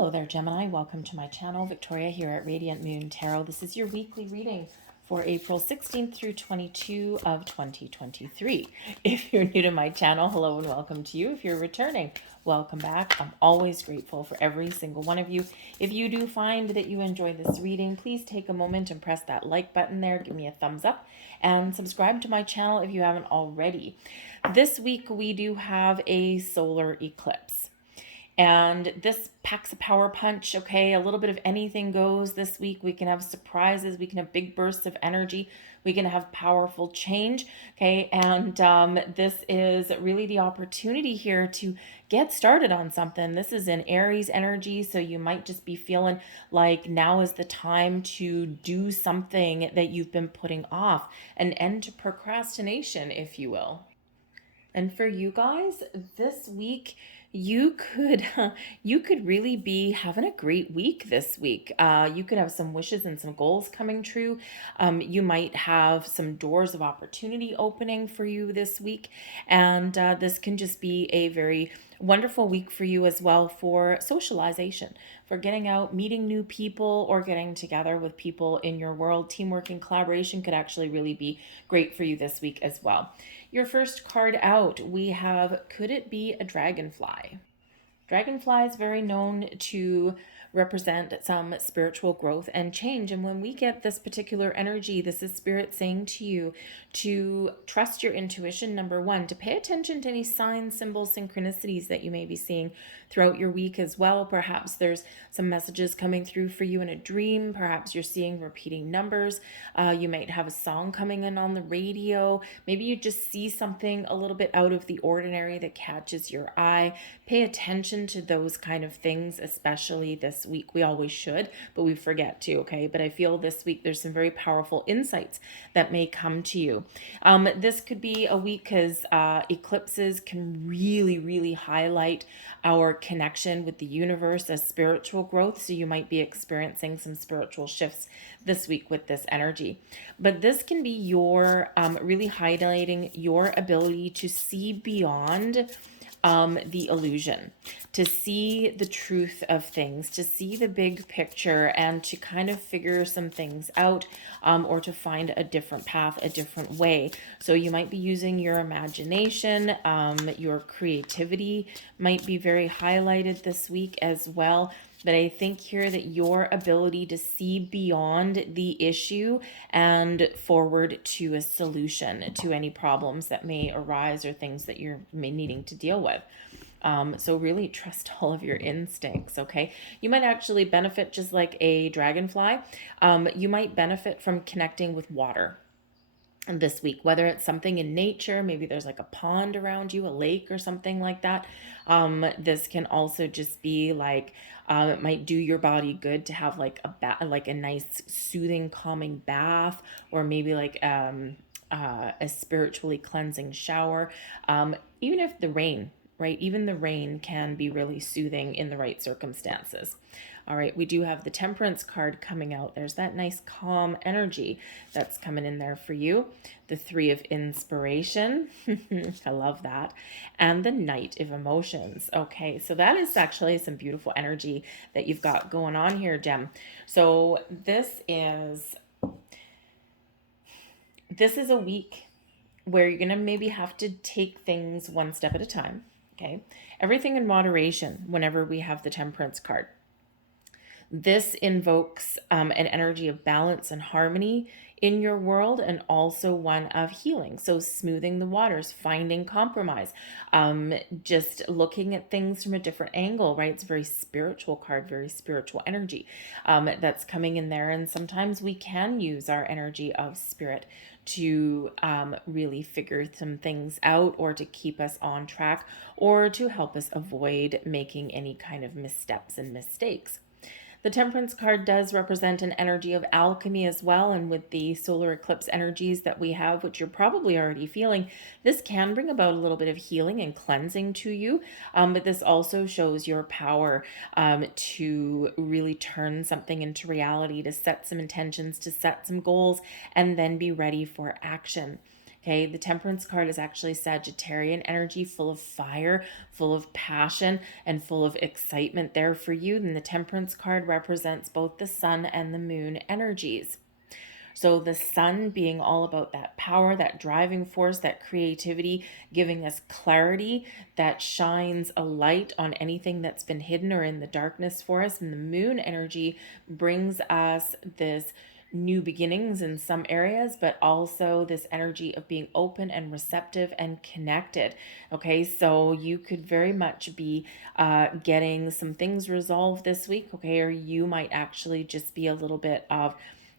Hello there, Gemini. Welcome to my channel. Victoria here at Radiant Moon Tarot. This is your weekly reading for April 16th through 22 of 2023. If you're new to my channel, hello and welcome to you. If you're returning, welcome back. I'm always grateful for every single one of you. If you do find that you enjoy this reading, please take a moment and press that like button there. Give me a thumbs up and subscribe to my channel if you haven't already. This week we do have a solar eclipse. And this packs a power punch, okay? A little bit of anything goes this week. We can have surprises. We can have big bursts of energy. We can have powerful change, okay? And this is really the opportunity here to get started on something. This is an Aries energy, so you might just be feeling like now is the time to do something that you've been putting off, an end to procrastination, if you will. And for you guys, this week, you could really be having a great week this week. You could have some wishes and some goals coming true. You might have some doors of opportunity opening for you this week, and this can just be a very wonderful week for you as well for socialization, for getting out, meeting new people, or getting together with people in your world. Teamwork and collaboration could actually really be great for you this week as well. Your first card out, we have Could It Be a Dragonfly? Dragonfly is very known to represent some spiritual growth and change. And when we get this particular energy, this is spirit saying to you to trust your intuition, number one, to pay attention to any signs, symbols, synchronicities that you may be seeing throughout your week as well. Perhaps there's some messages coming through for you in a dream. Perhaps you're seeing repeating numbers. You might have a song coming in on the radio. Maybe you just see something a little bit out of the ordinary that catches your eye. Pay attention to those kind of things, especially this week. We always should, but we forget to, okay? But I feel this week there's some very powerful insights that may come to you. This could be a week because eclipses can really, really highlight our connection with the universe as spiritual growth. So you might be experiencing some spiritual shifts this week with this energy. But this can be your really highlighting your ability to see beyond the illusion, to see the truth of things, to see the big picture, and to kind of figure some things out, or to find a different path, a different way. So you might be using your imagination, your creativity might be very highlighted this week as well. But I think here that your ability to see beyond the issue and forward to a solution to any problems that may arise or things that you're needing to deal with. So really trust all of your instincts, okay? You might actually benefit just like a dragonfly. You might benefit from connecting with water this week, whether it's something in nature, maybe there's like a pond around you, a lake or something like that. This can also just be like, it might do your body good to have like a nice soothing, calming bath, or maybe like a spiritually cleansing shower. Even if the rain, right? Even the rain can be really soothing in the right circumstances. All right, we do have the Temperance card coming out. There's that nice calm energy that's coming in there for you. The Three of Inspiration. I love that. And the Knight of Emotions. Okay, so that is actually some beautiful energy that you've got going on here, Gem. So this is a week where you're going to maybe have to take things one step at a time, okay? Everything in moderation whenever we have the Temperance card. This invokes an energy of balance and harmony in your world, and also one of healing. So smoothing the waters, finding compromise, just looking at things from a different angle, right? It's a very spiritual card, very spiritual energy that's coming in there. And sometimes we can use our energy of spirit to really figure some things out, or to keep us on track, or to help us avoid making any kind of missteps and mistakes. The Temperance card does represent an energy of alchemy as well, and with the solar eclipse energies that we have, which you're probably already feeling, this can bring about a little bit of healing and cleansing to you, but this also shows your power to really turn something into reality, to set some intentions, to set some goals, and then be ready for action. Okay, the Temperance card is actually Sagittarian energy, full of fire, full of passion, and full of excitement there for you. And the Temperance card represents both the sun and the moon energies. So the sun being all about that power, that driving force, that creativity, giving us clarity that shines a light on anything that's been hidden or in the darkness for us. And the moon energy brings us this new beginnings in some areas, but also this energy of being open and receptive and connected. Okay, so you could very much be getting some things resolved this week. Okay, or you might actually just be a little bit of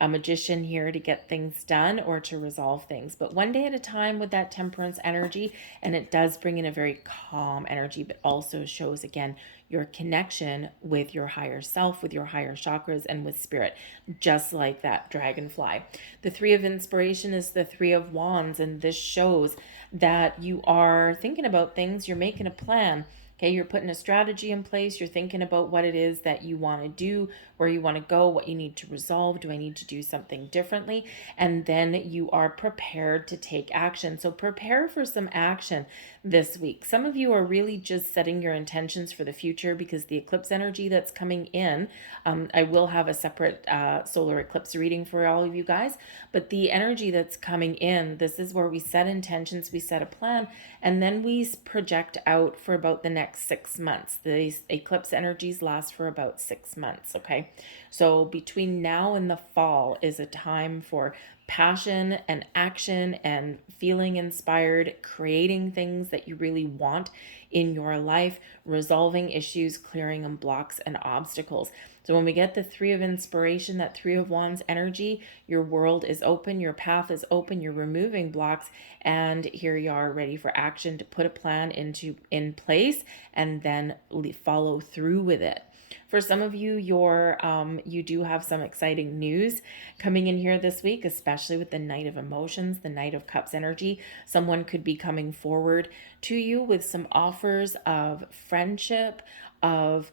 a magician here to get things done or to resolve things, but one day at a time with that Temperance energy. And it does bring in a very calm energy, but also shows again your connection with your higher self, with your higher chakras, and with spirit, just like that dragonfly. The Three of Inspiration is the Three of Wands, and this shows that you are thinking about things, you're making a plan. Okay, you're putting a strategy in place. You're thinking about what it is that you want to do, where you want to go, what you need to resolve. Do I need to do something differently? And then you are prepared to take action. So prepare for some action this week. Some of you are really just setting your intentions for the future because the eclipse energy that's coming in, I will have a separate solar eclipse reading for all of you guys, but the energy that's coming in, this is where we set intentions, we set a plan, and then we project out for about the next 6 months. These eclipse energies last for about 6 months, okay? So between now and the fall is a time for passion and action and feeling inspired, creating things that you really want in your life, resolving issues, clearing and blocks and obstacles. So when we get the Three of Inspiration, that Three of Wands energy, your world is open, your path is open, you're removing blocks, and here you are ready for action to put a plan in place and then follow through with it. For some of you, you do have some exciting news coming in here this week, especially with the Knight of Emotions, the Knight of Cups energy. Someone could be coming forward to you with some offers of friendship, of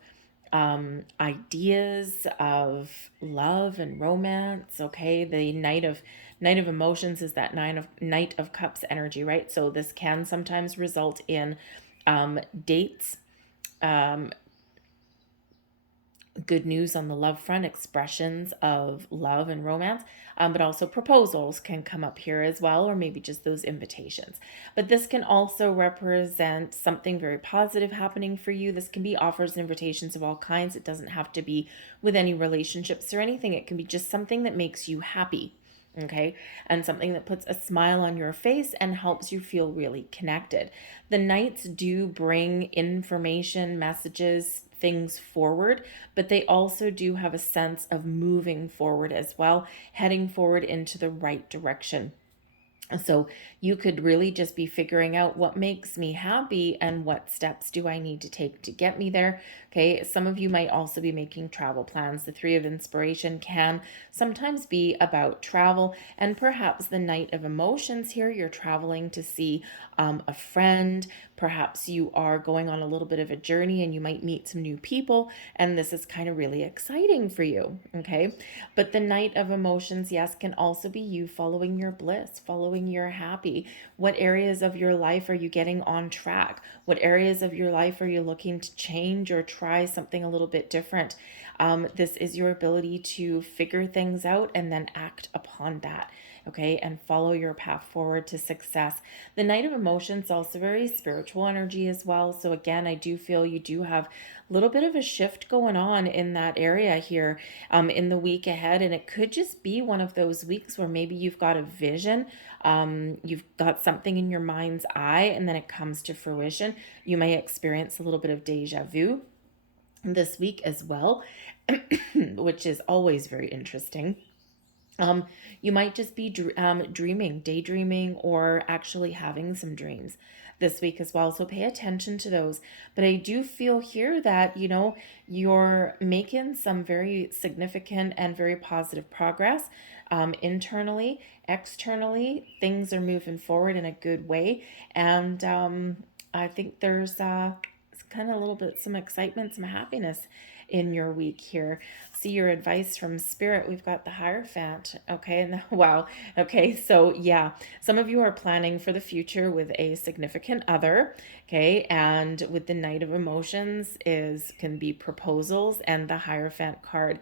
ideas of love and romance. Okay, the Knight of Emotions is that Knight of Cups energy, right? So this can sometimes result in dates, good news on the love front, expressions of love and romance, but also proposals can come up here as well, or maybe just those invitations. But this can also represent something very positive happening for you. This can be offers and invitations of all kinds. It doesn't have to be with any relationships or anything. It can be just something that makes you happy. Okay, and something that puts a smile on your face and helps you feel really connected. The Knights do bring information, messages, things forward, but they also do have a sense of moving forward as well, heading forward into the right direction. So you could really just be figuring out what makes me happy and what steps do I need to take to get me there. Okay, some of you might also be making travel plans. The Three of Inspiration can sometimes be about travel, and perhaps the Knight of Emotions here, you're traveling to see a friend. Perhaps you are going on a little bit of a journey and you might meet some new people, and this is kind of really exciting for you. Okay, but the Knight of Emotions, yes, can also be you following your bliss, following your happy. What areas of your life are you getting on track? What areas of your life are you looking to change or try something a little bit different? This is your ability to figure things out and then act upon that. Okay, and follow your path forward to success. The Knight of Emotions is also very spiritual energy as well. So again, I do feel you do have a little bit of a shift going on in that area here in the week ahead. And it could just be one of those weeks where maybe you've got a vision, you've got something in your mind's eye, and then it comes to fruition. You may experience a little bit of deja vu this week as well, which is always very interesting. You might just be dreaming, daydreaming, or actually having some dreams this week as well. So pay attention to those. But I do feel here that, you're making some very significant and very positive progress internally, externally. Things are moving forward in a good way. And I think there's kind of a little bit, some excitement, some happiness in your week here. See your advice from Spirit. We've got the Hierophant. Okay. And wow. Okay. So, yeah, some of you are planning for the future with a significant other. Okay. And with the Knight of Emotions can be proposals, and the Hierophant card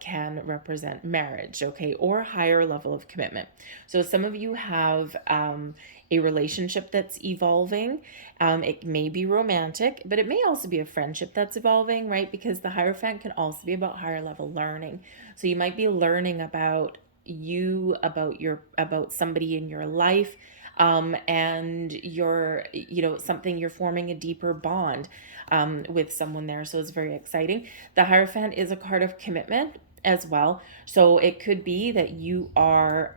can represent marriage. Okay. Or higher level of commitment. So, some of you have a relationship that's evolving. It may be romantic, but it may also be a friendship that's evolving, right? Because the Hierophant can also be about higher level learning. So you might be learning about about somebody in your life, and something, you're forming a deeper bond with someone there. So it's very exciting. The Hierophant is a card of commitment as well. So it could be that you are,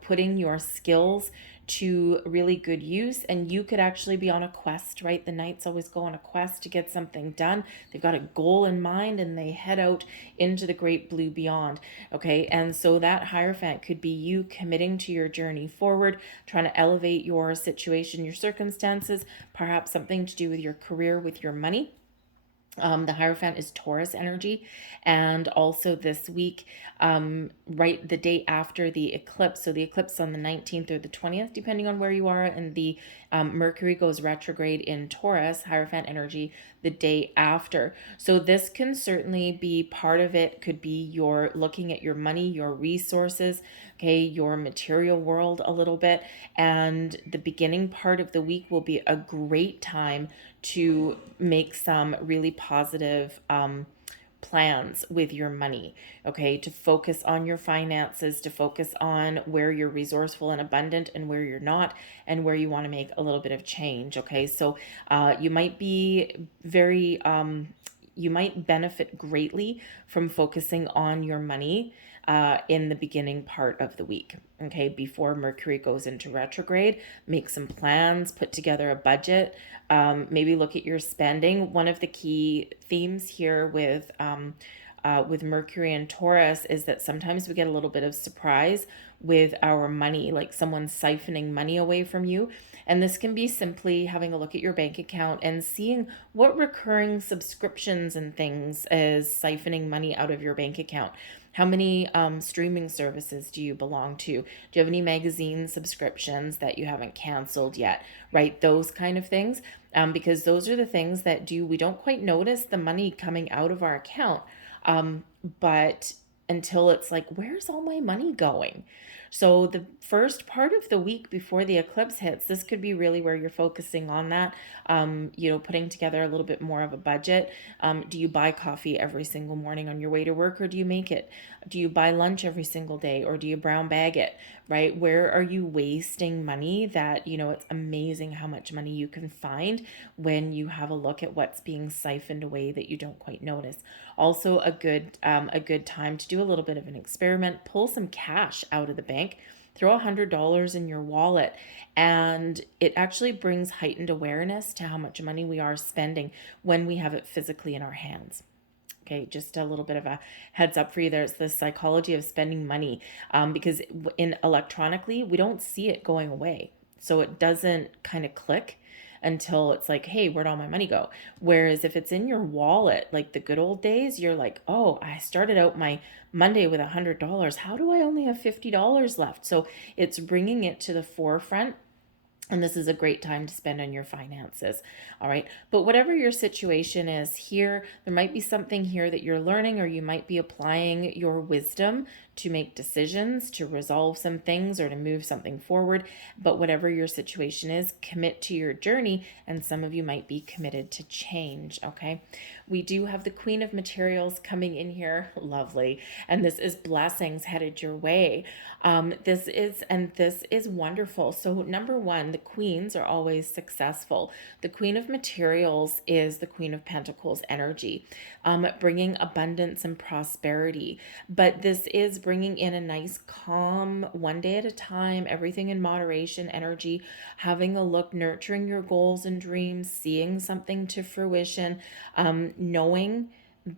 putting your skills to really good use, and you could actually be on a quest, right? The knights always go on a quest to get something done. They've got a goal in mind and they head out into the great blue beyond. Okay. And so that Hierophant could be you committing to your journey forward, trying to elevate your situation, your circumstances, perhaps something to do with your career, with your money. The Hierophant is Taurus energy. And also this week, right the day after the eclipse, so the eclipse on the 19th or the 20th, depending on where you are, and the Mercury goes retrograde in Taurus, Hierophant energy, the day after. So this can certainly be part of it, could be your looking at your money, your resources, okay, your material world a little bit. And the beginning part of the week will be a great time to make some really positive plans with your money, okay, to focus on your finances, to focus on where you're resourceful and abundant and where you're not, and where you want to make a little bit of change. Okay, so you might be very you might benefit greatly from focusing on your money in the beginning part of the week. Okay, before Mercury goes into retrograde, make some plans, put together a budget, maybe look at your spending. One of the key themes here with Mercury and Taurus is that sometimes we get a little bit of surprise with our money, like someone siphoning money away from you. And this can be simply having a look at your bank account and seeing what recurring subscriptions and things is siphoning money out of your bank account. How many streaming services do you belong to? Do you have any magazine subscriptions that you haven't canceled yet? Right? Those kind of things. Because those are the things that we don't quite notice the money coming out of our account. But until it's like, where's all my money going? So the first part of the week before the eclipse hits, this could be really where you're focusing on that, putting together a little bit more of a budget. Do you buy coffee every single morning on your way to work, or do you make it? Do you buy lunch every single day, or do you brown bag it, right? Where are you wasting money that, it's amazing how much money you can find when you have a look at what's being siphoned away that you don't quite notice. Also a good time to do a little bit of an experiment, pull some cash out of the bank, throw $100 in your wallet, and it actually brings heightened awareness to how much money we are spending when we have it physically in our hands. Okay, just a little bit of a heads up for you there. It's the psychology of spending money, because in electronically, we don't see it going away. So it doesn't kind of click until it's like, hey, where'd all my money go? Whereas if it's in your wallet, like the good old days, you're like, oh, I started out my Monday with $100. How do I only have $50 left? So it's bringing it to the forefront. And this is a great time to spend on your finances. All right. But whatever your situation is here, there might be something here that you're learning, or you might be applying your wisdom to make decisions, to resolve some things, or to move something forward. But whatever your situation is, commit to your journey. And some of you might be committed to change. Okay. We do have the Queen of Materials coming in here. Lovely. And this is blessings headed your way. This is wonderful. So number one, the queens are always successful. The Queen of Materials is the Queen of Pentacles energy, bringing abundance and prosperity. But this is bringing in a nice, calm, one day at a time, everything in moderation energy, having a look, nurturing your goals and dreams, seeing something to fruition, knowing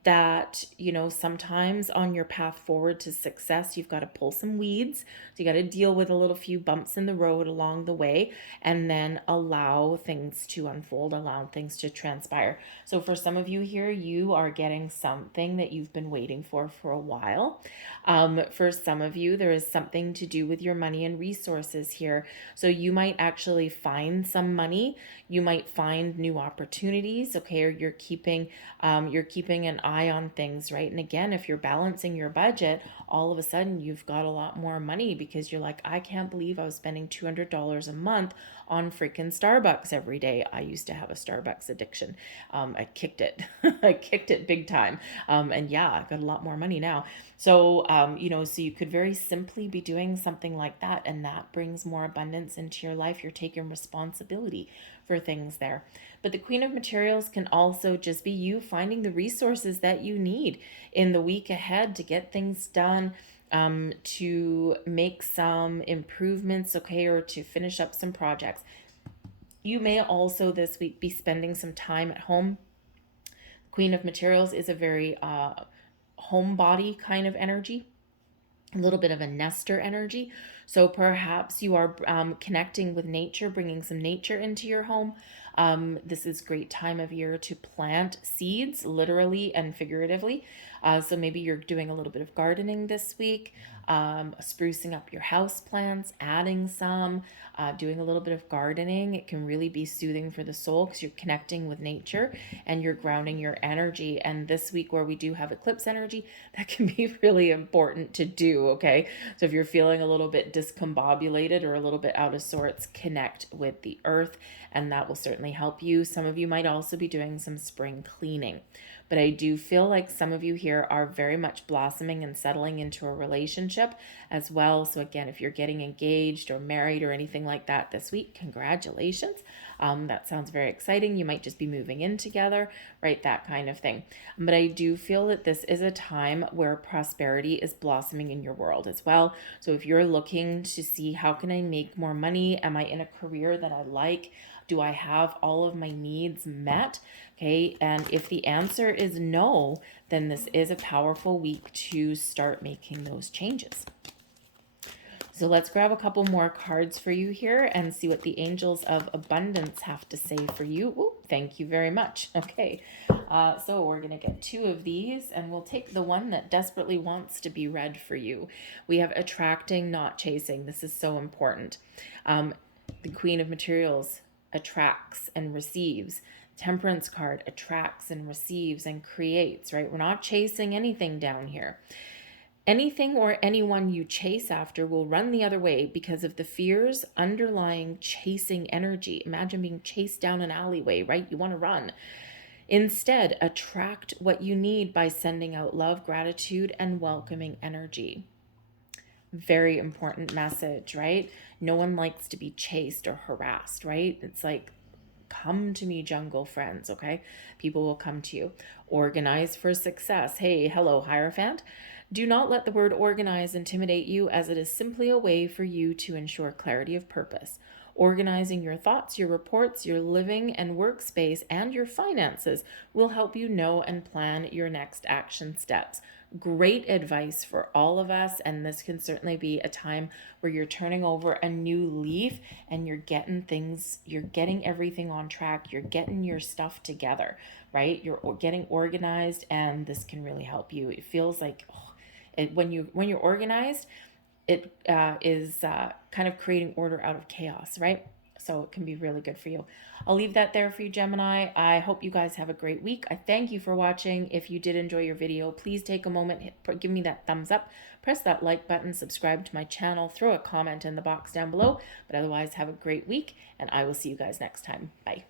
that, you know, sometimes on your path forward to success, you've got to pull some weeds. So you got to deal with a little few bumps in the road along the way, and then allow things to unfold, allow things to transpire. So for some of you here, you are getting something that you've been waiting for a while. For some of you, there is something to do with your money and resources here. So you might actually find some money. You might find new opportunities, okay, or you're keeping an eye on things, right? And again, if you're balancing your budget, all of a sudden you've got a lot more money because you're like, I can't believe I was spending $200 a month on freaking Starbucks every day. I used to have a Starbucks addiction. I kicked it. I kicked it big time. And yeah, I've got a lot more money now. So, you know, so you could very simply be doing something like that, and that brings more abundance into your life. You're taking responsibility for things there. But the Queen of Materials can also just be you finding the resources that you need in the week ahead to get things done, to make some improvements, okay, or to finish up some projects. You may also this week be spending some time at home. Queen of Materials is a very homebody kind of energy, a little bit of a nester energy. So perhaps you are connecting with nature, bringing some nature into your home. This is a great time of year to plant seeds, literally and figuratively. So maybe you're doing a little bit of gardening this week, sprucing up your house plants, adding some, doing a little bit of gardening. It can really be soothing for the soul because you're connecting with nature and you're grounding your energy. And this week where we do have eclipse energy, that can be really important to do, okay? So if you're feeling a little bit discombobulated or a little bit out of sorts, connect with the earth, and that will certainly help you. Some of you might also be doing some spring cleaning. But I do feel like some of you here are very much blossoming and settling into a relationship as well. So again, if you're getting engaged or married or anything like that this week, congratulations. That sounds very exciting. You might just be moving in together, right? That kind of thing. But I do feel that this is a time where prosperity is blossoming in your world as well. So if you're looking to see how can I make more money? Am I in a career that I like? Do I have all of my needs met? Okay, and if the answer is no, then this is a powerful week to start making those changes. So let's grab a couple more cards for you here and see what the angels of abundance have to say for you. Ooh, thank you very much. Okay, so we're going to get two of these, and we'll take the one that desperately wants to be read for you. We have attracting, not chasing. This is so important. The Queen of Materials attracts and receives. Temperance card attracts and receives and creates, right? We're not chasing anything down here. Anything or anyone you chase after will run the other way because of the fears underlying chasing energy. Imagine being chased down an alleyway, right? You want to run. Instead, attract what you need by sending out love, gratitude, and welcoming energy. Very important message, right? No one likes to be chased or harassed, right? It's like, come to me, jungle friends, okay? People will come to you. Organize for success. Hey, hello, Hierophant. Do not let the word organize intimidate you, as it is simply a way for you to ensure clarity of purpose. Organizing your thoughts, your reports, your living and workspace, and your finances will help you know and plan your next action steps. Great advice for all of us, and this can certainly be a time where you're turning over a new leaf and you're getting everything on track, you're getting your stuff together, right? You're getting organized, and this can really help you. It feels like when you're organized, it is kind of creating order out of chaos, right? So it can be really good for you. I'll leave that there for you, Gemini. I hope you guys have a great week. I thank you for watching. If you did enjoy your video, please take a moment, give me that thumbs up, press that like button, subscribe to my channel, throw a comment in the box down below. But otherwise, have a great week, and I will see you guys next time. Bye.